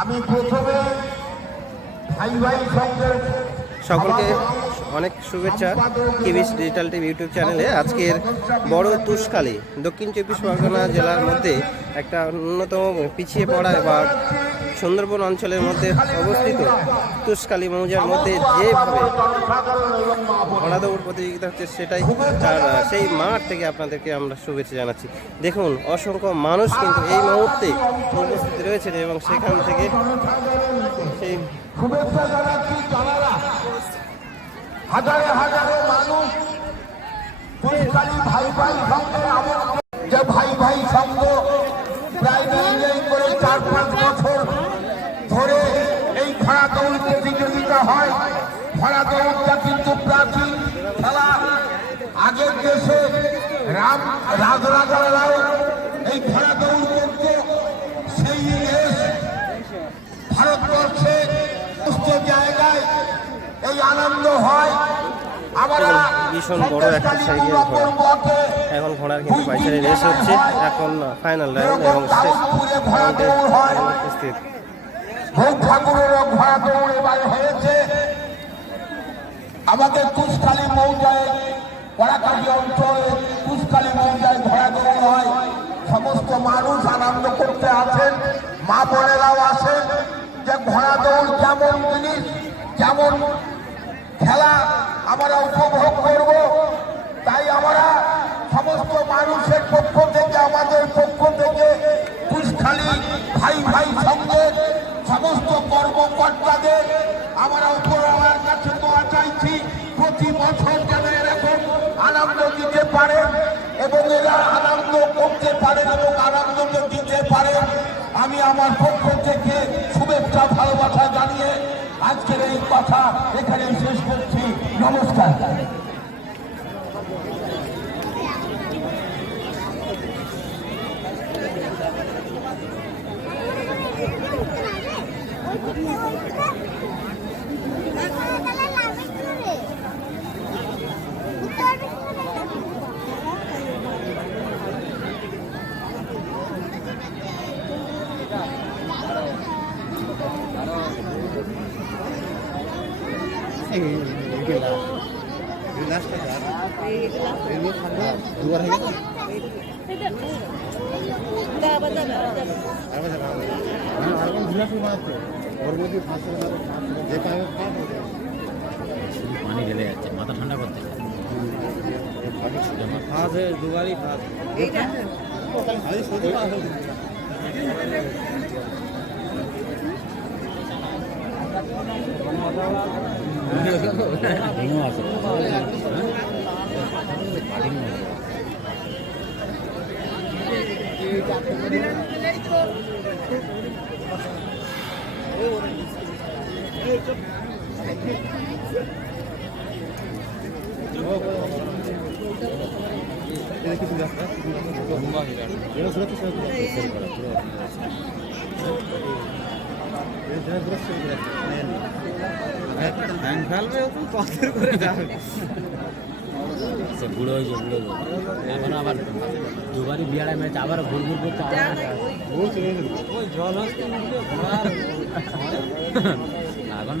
আমি প্রথমে ভাই ভাই সঙ্গের সকলকে অনেক শুভেচ্ছা কিবিস ডিজিটাল টিভি ইউটিউব চ্যানেলে। আজকের বড় তুষকালী দক্ষিণ চব্বিশ পরগনা জেলার মধ্যে একটা অন্যতম পিছিয়ে পড়া বা সুন্দরবন অঞ্চলের মধ্যে অবস্থিত তুষকালী মৌজার মধ্যে যেভাবে ঘোড়াদৌড় প্রতিযোগিতা হচ্ছে সেটাই আহ, সেই মাঠ থেকে আপনাদেরকে আমরা শুভেচ্ছা জানাচ্ছি। দেখুন অসংখ্য মানুষ কিন্তু এই মুহূর্তে উপস্থিত রয়েছেন এবং সেখান থেকে সেই হাজারে হাজারে মানুষ ভাই ভাই সঙ্গে সঙ্গ রাম রাজরাজারাও এই খরা দৌড় করত সেই দেশ ভারতবর্ষে সমস্ত জায়গায় এই আনন্দ হয়। ভীষণ বড় একটা সাইকেল ঘোড়া। এখন ঘোড়ার কিন্তু পাইচারি রেস হচ্ছে। এখন ফাইনাল রাউন্ড এবং শেষ উপস্থিত। ভোগ ঠাকুরেরও ঘোড়া দৌড় এবার হয়েছে। আমাদের কুশকালী মৌজায় কড়াকাটি অঞ্চলে কুশকালী মৌজায় ঘোড়া দৌড় হয়। সমস্ত মানুষ আনন্দ করতে আছেন মা বোনেরাও আসেন যে ঘোড়া দৌড় কেমন জিনিস কেমন খেলা আমরা উপভোগ করব, তাই আমরা সমস্ত মানুষের পক্ষ থেকে, আমাদের পক্ষ থেকে কুশখালী ভাই ভাই সঙ্গে সমস্ত কর্মকর্তাদের আমরা উপরওয়ালার কাছে দোয়া চাইছি। প্রতি বছর যেন এরকম আনন্দ দিতে পারেন এবং এরা আনন্দ করতে পারেন এবং আনন্দকে দিতে পারেন আমি আমার পক্ষ থেকে শুভেচ্ছা, ভালোবাসা জানিয়ে আজকের এই কথা এখানে শেষ করছি। নমস্কার। পানি ঢেলে যাচ্ছে মাথা ঠান্ডা করতে ডিঙো আছে ডিঙো আছে। সে বুড়ো হয়েছে বুড়ো এখন আবার দুবারই বিয়ারা মেরেছে আবার ঘুর ঘুর করতে আবার জল এখন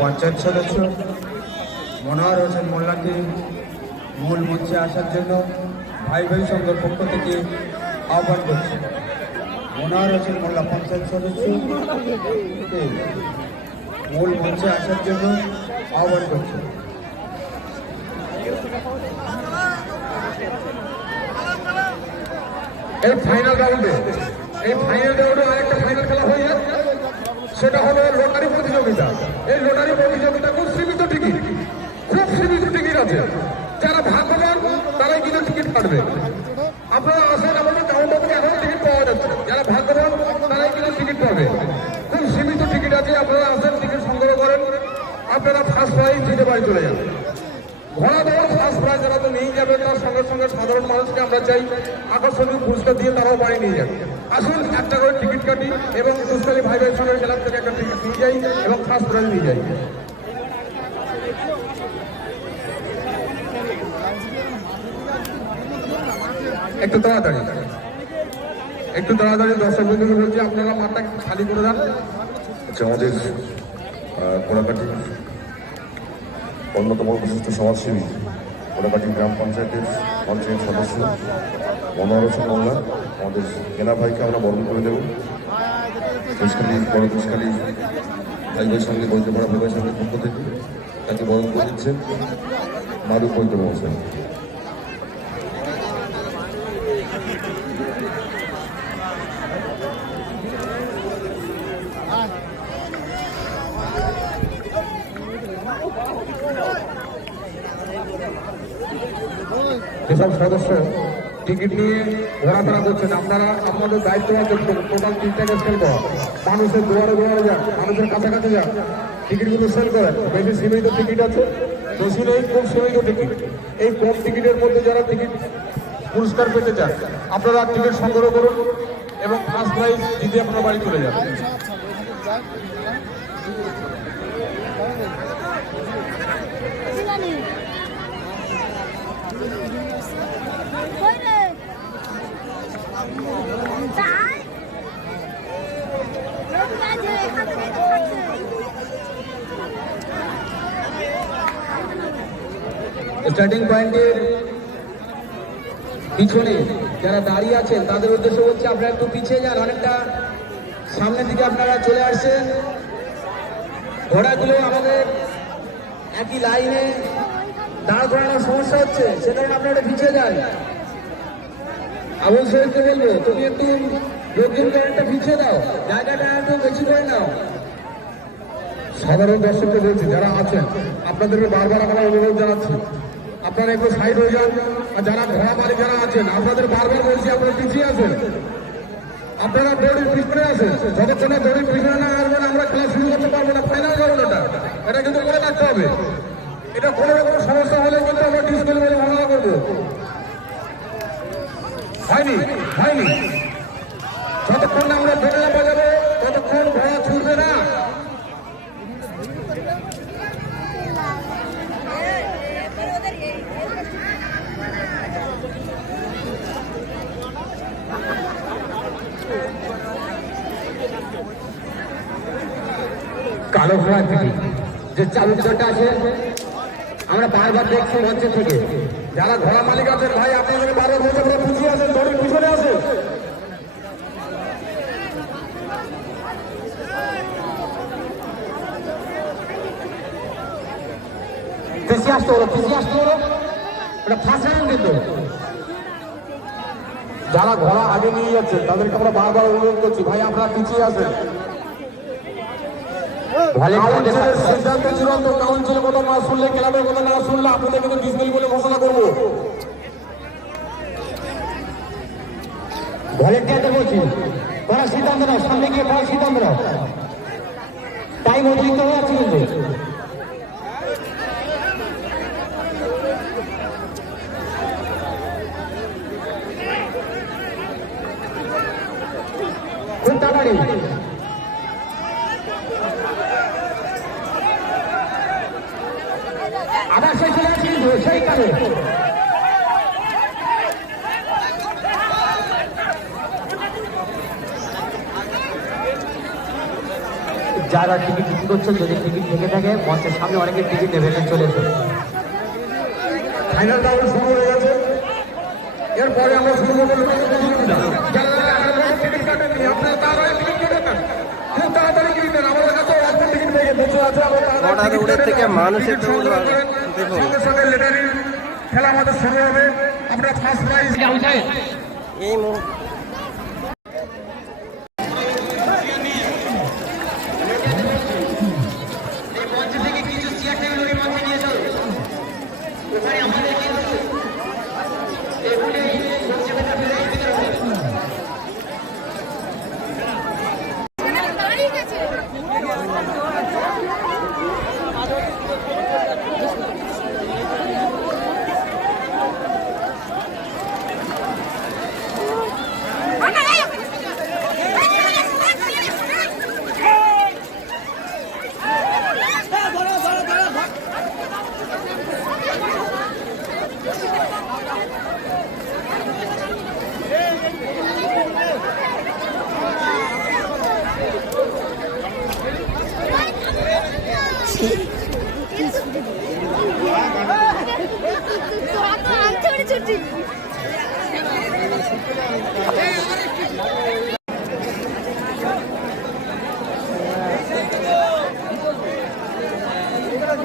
পঞ্চায়েত সদস্য, মনোহর হোসেন মোল্লাকে মূল মঞ্চে আসার জন্য ভাই ভাই সংঘের পক্ষ থেকে আহ্বান করছে। মনোহর হোসেন মোল্লা পঞ্চায়েত সদস্য মূল মঞ্চে আসার জন্য আহ্বান করছে। এই ফাইনাল রাউন্ডে এই ফাইনাল রাউন্ডে আরেকটা ফাইনাল খেলা হয়ে যায় সেটা হলো লটারি প্রতিযোগিতা। এই লটারি প্রতিযোগিতা খুব সীমিত টিকিট। খুব সীমিত টিকিট আছে। যারা ভাগ্যবান, তারাই কিন্তু টিকিট কাটবে। আপনারা আসেন, আমাদের কাউন্টার থেকে এখন টিকিট পাওয়া যাচ্ছে। যারা ভাগ্যবান, তারাই কিন্তু টিকিট পাবে। খুব সীমিত টিকিট আছে, আপনারা আসেন, টিকিট সংগ্রহ করেন। আপনারা ফার্স্ট প্রাইজ জিতে বাড়ি চলে যান। ঘোড়া দৌড় ফার্স্ট প্রাইজ যারা তো নিয়ে যাবে, তার সঙ্গে সঙ্গে সাধারণ মানুষকে আমরা চাই। আকর্ষণীয় পুরস্কার দিয়ে তারাও বাড়ি নিয়ে যাবে। আসুন, একটা করে টিকিট কাটি এবং পুষ্কালী ভাই ভাই সঙ্গে খেলার থেকে একটা টিকিট নিয়ে যাই এবং ফার্স্ট প্রাইজ নিয়ে যাই। একটু তাড়াতাড়ি একটু তাড়াতাড়ি দর্শক বিন্দুকে বলছি, আপনারা মাঠটা খালি করে দেন। হচ্ছে আমাদের কোড়াকাটি অন্যতম বিশিষ্ট সমাজসেবী কোড়াকাটি গ্রাম পঞ্চায়েতের পঞ্চায়েত সদস্য মনোহর হোসেন আমাদের কেনা ভাইকে আমরা বরণ করে দেব। পুষ্কালী বড় পুষ্কালী ভাইবের সঙ্গে বলতে পারা ভাইবের সঙ্গে পক্ষ থেকে তাকে বরণ করে দিচ্ছেন মারুক বৈদ্য হোসেন যেসব সদস্য টিকিট নিয়ে ঘোরাফেরা করছেন। আপনারা আপনাদের দায়িত্ব আছে টোটাল তিনটাকে সেল করা। মানুষের দুয়ারে দুয়ারে যান, মানুষের কাছাকাছি যান। টিকিটগুলো সেল করেন। বেশি সীমিত টিকিট আছে, বেশি নেই, খুব সীমিত টিকিট। এই কম টিকিটের মধ্যে যারা টিকিট পুরস্কার পেতে চান, আপনারা টিকিট সংগ্রহ করুন এবং ফার্স্ট প্রাইজ জিতে আপনার বাড়ি চলে যান। স্টার্টিং পয়েন্টের পিছনে যারা দাঁড়িয়ে আছেন, তাদের উদ্দেশ্য হচ্ছে আপনারা একটু পিছিয়ে যান, অনেকটা সামনের দিকে আপনারা চলে আসছেন। ঘোড়াগুলো আমাদের একই লাইনে দাঁড় করানোর সমস্যা হচ্ছে, সে কারণে আপনারা পিছিয়ে যান। আবুল শহীদকে বলব, তুমি একটু লোকজন করে একটা পিছিয়ে দাও জায়গাটা একটু বেশি করে নাও। সাধারণ দর্শককে বলছি, যারা আছেন, আপনাদেরকে বারবার আমরা অনুরোধ জানাচ্ছি, আপনারা একটু সাইড হয়ে যান, আর যারা ঘোড়া মারি যারা আছেন, আপনাদের বারবার বলছি, আপনারা পিছিয়ে আছেন। আপনারা দৌড়ের পিছনে আছেন, যতক্ষণ না দৌড়ের পিছনে না আসবেন, আমরা খেলা শুরু করতে পারব না ফাইনাল করব এটা এটা কিন্তু মনে রাখতে হবে। এটা কোনো রকম সমস্যা হলে কিন্তু আমরা ডিসপ্লে বলে ঘোষণা করব। হয়নি হয়নি। যতক্ষণ আমরা দোলা বাজাবো ততক্ষণ ঘোড়া ছুটবে না। কালো ঘোড়া থেকে যে চালুচটা আছে আমরা বারবার দেখছি মঞ্চে থেকে। যারা ঘোড়া মালিক আছেন ভাই আপনাদের বারবার বলতে পারে পিছিয়ে আছেন দড়ির পিছনে হলো এটা ফার্স্ট যারা ঘোড়া আগে নিয়ে যাচ্ছে তাদেরকে আমরা বারবার অনুরোধ করছি, ভাই, আপনারা পিছিয়ে আছেন কাউন্সিলের সিদ্ধান্ত চূড়ান্ত কাউন্সিলের কথা না শুনলে ক্লাবের কথা না শুনলে আপনাদের কিন্তু ডিসমিল বলে ঘোষণা করব। ভলেন্টিয়ারদের বলছি? করার সিদ্ধান্ত নাও সামনে গিয়ে করার সিদ্ধান্ত নাও। টাইম অতিরিক্ত হয়ে যাচ্ছে কিন্তু। খুব তাড়াতাড়ি আবার সেই চলে আসছি কিন্তু সেই কালে যারা টিকিট বুকিং করছেন যদি টিকিট থেকে থাকে মঞ্চের সামনে অনেকে টিকিট নেবে চলে এসো। ফাইনাল রাউন্ড শুরু হয়ে গেছে। এরপরে আমরা শুরু করব। মানুষের খেলা আমাদের শুরু হবে। আমরা ফার্স্ট প্রাইজ এই মুহূর্তে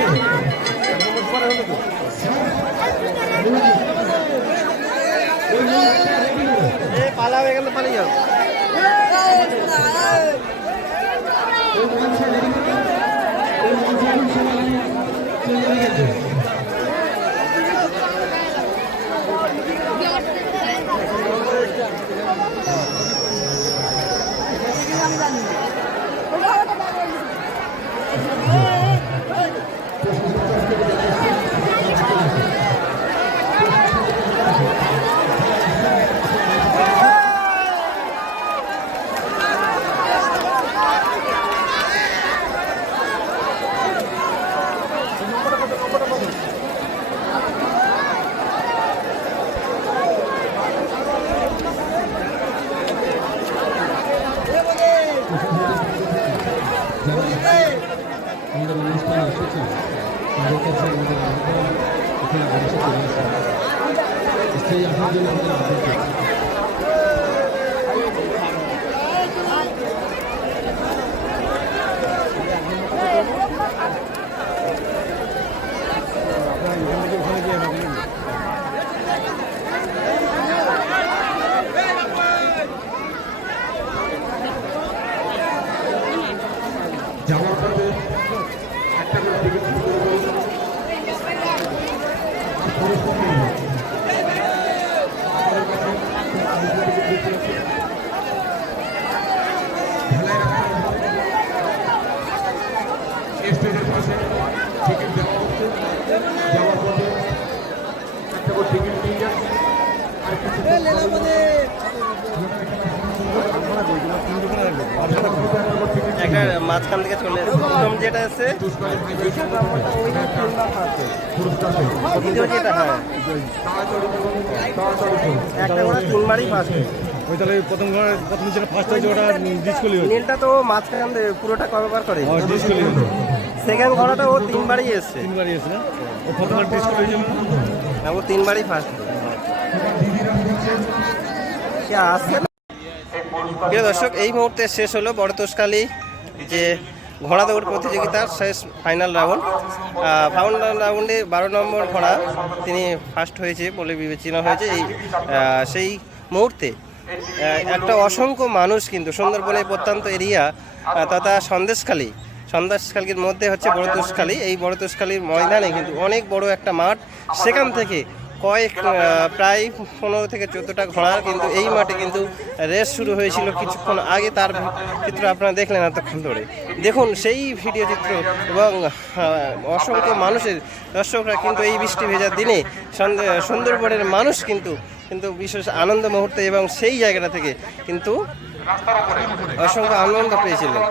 এসে pegarle palillo. আমাদের অনুষ্ঠানে এসেছেন তাদের কাছে আমাদের এখানে অবশ্যই চলে আসেন স্টেজ আসার জন্য আমাদের আবেদন করছি যাওয়ার পথে একটা করে টিকিট বুক করে পরিস্থিতি নেই। আমাদের কাছে টিকিট বুক করেছে। ঢালাই রাখা হবে। স্টেজের পাশে টিকিট দেওয়া হচ্ছে যাওয়ার পথে একটা করে টিকিট নিয়ে যান আর কিছু মাঝখান থেকে চলে এসেছে। প্রথম যেটা আছে দ্বিতীয় হ্যাঁ। একটা তিনবারই ফার্স্ট ওই তাহলে প্রথম ঘোড়া প্রথম যেটা ফার্স্ট হয়েছে ওটা ডিসকুলি হয়েছে। নীলটা তো মাঝখান থেকে পুরোটা কভার করে। ডিসকুলি সেকেন্ড ঘোড়াটা ও তিনবারই এসছে। তিনবারই এসে না? ও ডিসকুলি হয়েছে হ্যাঁ, ও তিনবারই ফার্স্ট প্রিয় দর্শক এই মুহূর্তে শেষ হলো বড় তোষকালী যে ঘোড়া দৌড় প্রতিযোগিতার শেষ ফাইনাল রাউন্ড ফাইনাল রাউন্ডে বারো নম্বর ঘোড়া তিনি ফার্স্ট হয়েছে বলে বিবেচনা হয়েছে। এই সেই মুহূর্তে একটা অসংখ্য মানুষ কিন্তু সুন্দরবনের প্রত্যন্ত এরিয়া তথা সন্দেশখালী, সন্দেশখালীর মধ্যে হচ্ছে বড় তোষখালী এই বড় তোষখালীর ময়দানে কিন্তু অনেক বড় একটা মাঠ, সেখান থেকে কয়েক প্রায় পনেরো থেকে চোদ্দোটা ঘোড়ার কিন্তু এই মাঠে কিন্তু রেস শুরু হয়েছিল কিছুক্ষণ আগে। তার চিত্র আপনারা দেখলেন এতক্ষণ ধরে। দেখুন, সেই ভিডিও চিত্র এবং অসংখ্য মানুষের, দর্শকরা কিন্তু এই বৃষ্টি ভেজার দিনে সুন্দরবনের মানুষ কিন্তু কিন্তু বিশেষ আনন্দ মুহূর্তে এবং সেই জায়গাটা থেকে কিন্তু অসংখ্য আনন্দ পেয়েছিলেন।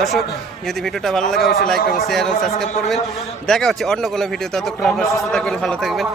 দর্শক, যদি ভিডিওটা ভালো লাগে, অবশ্যই লাইক করবেন শেয়ার এবং সাবস্ক্রাইব করবেন। দেখা হচ্ছে অন্য কোনো ভিডিও। ততক্ষণ আপনারা সুস্থ থাকবেন, ভালো থাকবেন।